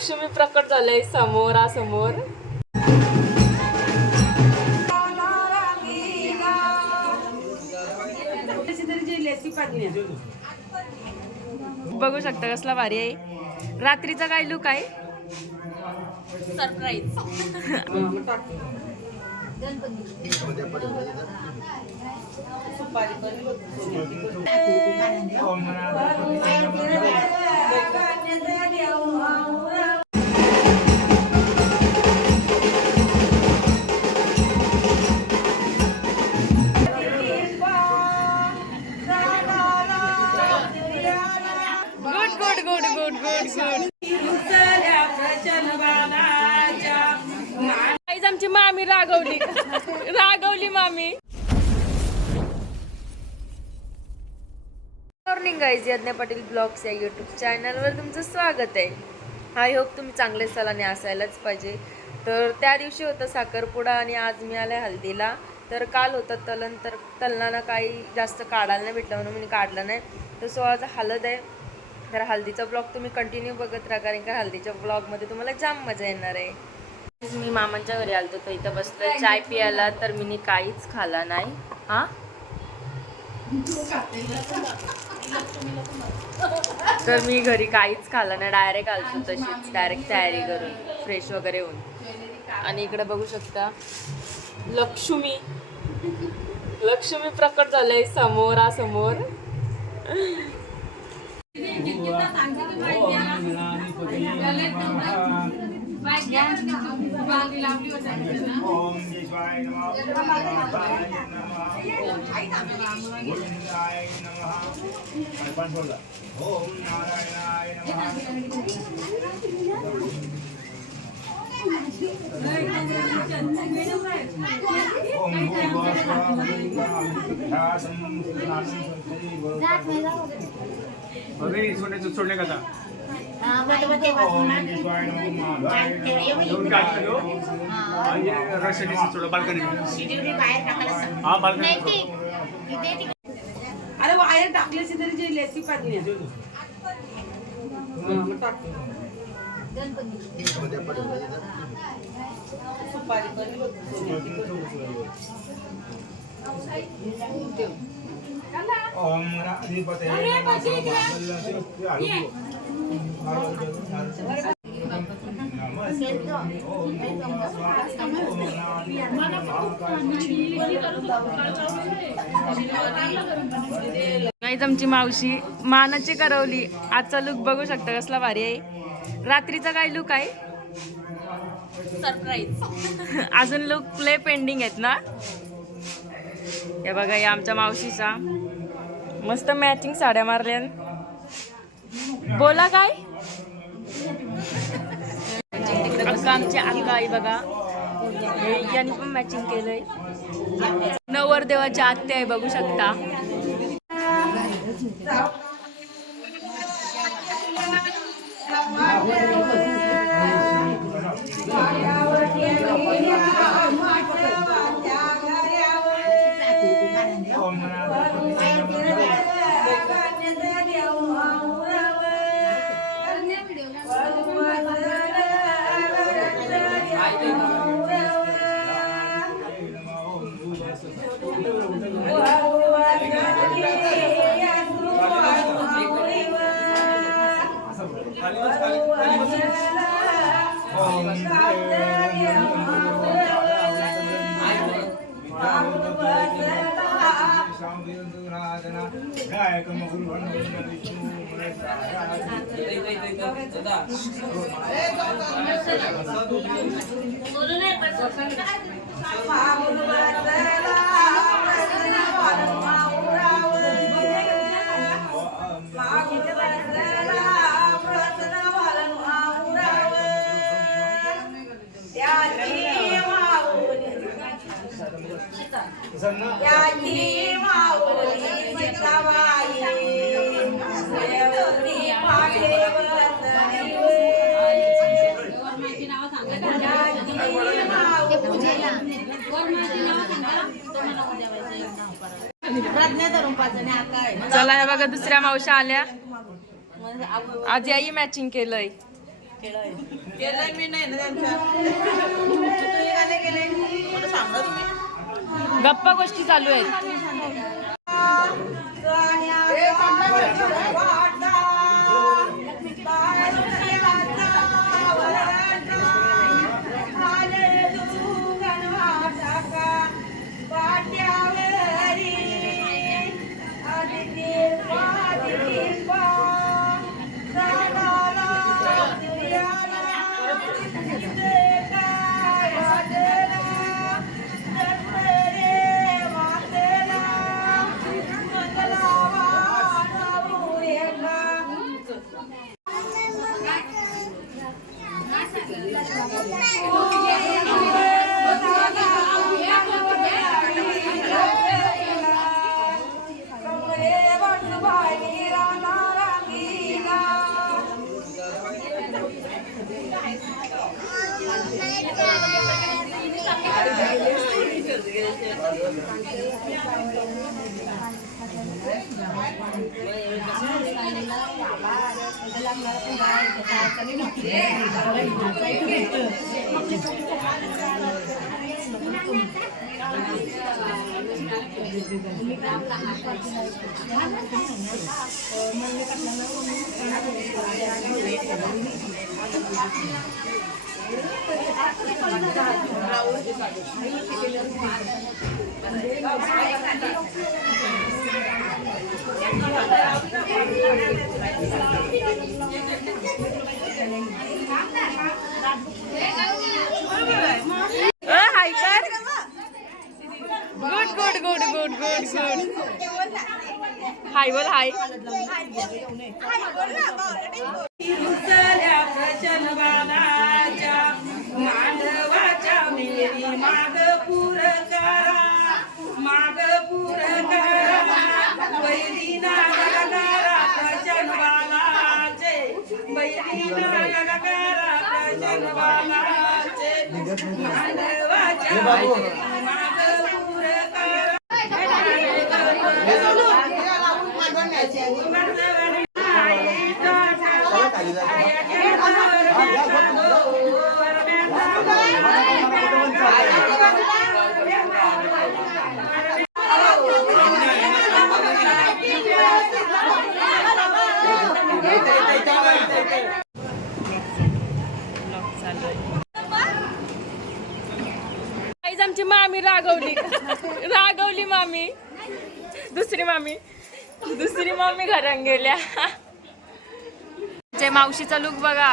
लक्ष्मी प्रकट झाले समोरासमोर. बघू शकता कसला भारी आहे. रात्रीचा काय लुक आहे. सरप्राईज. आमची मामी रागवली मामी. मॉर्निंग गाईज, यज्ञ पाटील ब्लॉग्स या यूट्यूब चॅनलवर तुमचं स्वागत आहे. आय होप तुम्ही चांगले सलाने असायलाच पाहिजे. तर त्या दिवशी होतं साखरपुडा आणि आज मी आले हल्दीला. तर काल होतं तलन, तर तलनानं काही जास्त काढायला नाही भेटलं म्हणून मी काढलं नाही. तर सो आज हळद आहे. तर हल्दीचा ब्लॉग तुम्ही कंटिन्यू बघत राहा, कारण का हल्दीच्या ब्लॉगमध्ये तुम्हाला जाम मजा येणार आहे. मी मामांच्या घरी आलतो तर इथं बसतोय चाय पियाला. तर मी काहीच खाला नाही. हां, तर मी घरी काहीच खाल्लं नाही. डायरेक्ट आलतो तशीच डायरेक्ट तयारी करून फ्रेश वगैरे होऊन. आणि इकडे बघू शकता लक्ष्मी प्रकट झाले समोरासमोर. सोडणे का अरे वायर टाकल्याची तरी जे लेसी पाडली सुपारी आमची मावशी मानाची करवली. आजचा लुक बघू शकता कसला भारी आहे. रात्रीचा काय लुक आहे. सरप्राईज. अजून लुक लय पेंडिंग आहेत ना. हे बघा, या आमच्या मावशीचा मस्त मॅचिंग साड्या मारल्या. बोला काय. अक्का आमची अक्का आई बघा, यांनी पण मॅचिंग केलंय. नवरदेवाची आत्या आहे बघू शकता. चला बघा, दुसऱ्या मावशा आल्या. आज याही मॅचिंग केलंय. केलंय मी नाही ना त्यांच्या तुम्ही गाणे केले मला सांगा तुम्ही गप्पा गोष्टी चालू आहेत. हाय कर. Good good good good good good. Hi बोल हाय. माधवाच्या मेरी माग पुरकारा बैलीना गगारा प्रचनवालाचे बैलीना गगारा प्रचनवालाचे माधवाच्या मेरी माग पुरकारा आमची मामी रागवली मामी. दुसरी मामी घरात गेल्या. मावशीचा लुक बघा.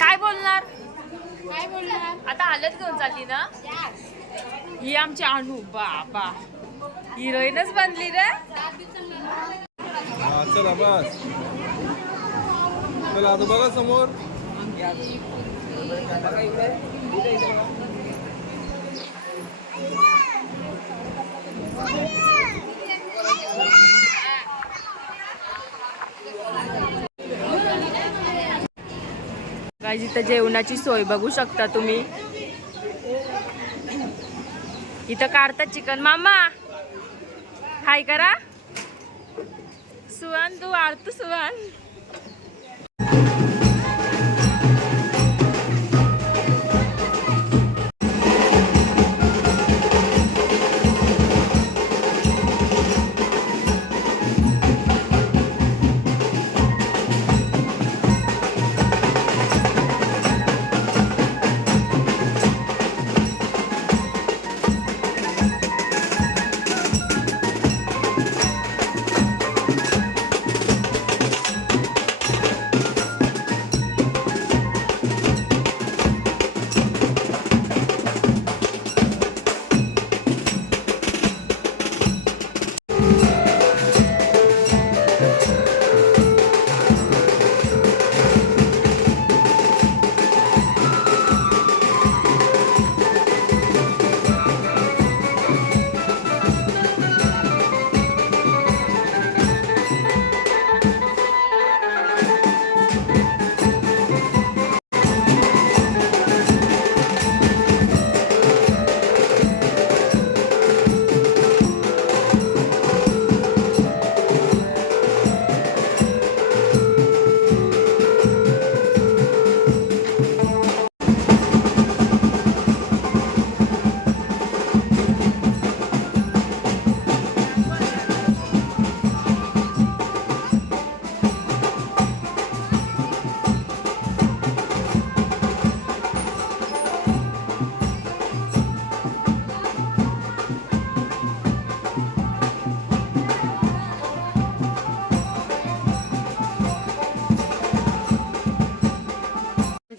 काय बोलणार आता? हालत घेऊन चालली ना ही आमची अनु. बाबा हिरोईनच बनली रे. चला बस. चला आता बघा समोर. गाईज इथं जेवणाची सोय बघू शकता तुम्ही. इथं काढतात चिकन. मामा हाय करा. सुहान तू आरतू सुहान.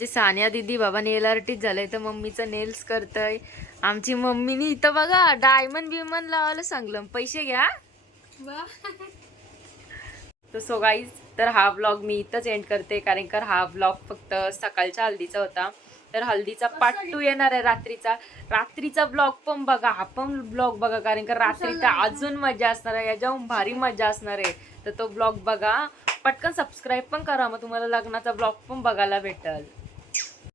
आमची सानिया दीदी बाबा नेल आर्टिस्ट झालंय तर मम्मीचं नेल्स करतय. आमची मम्मीनी इथं बघा डायमंड बिमंड लावायला सांगलं, पैसे घ्या. तर सो गाईज, तर हा व्लॉग मी इथंच एंड करते, कारण का हा व्लॉग फक्त सकाळच्या हल्दीचा होता. तर हल्दीचा पार्ट 2 येणार आहे रात्रीचा ब्लॉग पण बघा, हा पण ब्लॉग बघा, कारण का रात्रीचा अजून मजा असणार आहे, याच्याहून भारी मजा असणार आहे. तर तो ब्लॉग बघा, पटकन सबस्क्राईब पण करा, मग तुम्हाला लग्नाचा ब्लॉग पण बघायला भेटेल.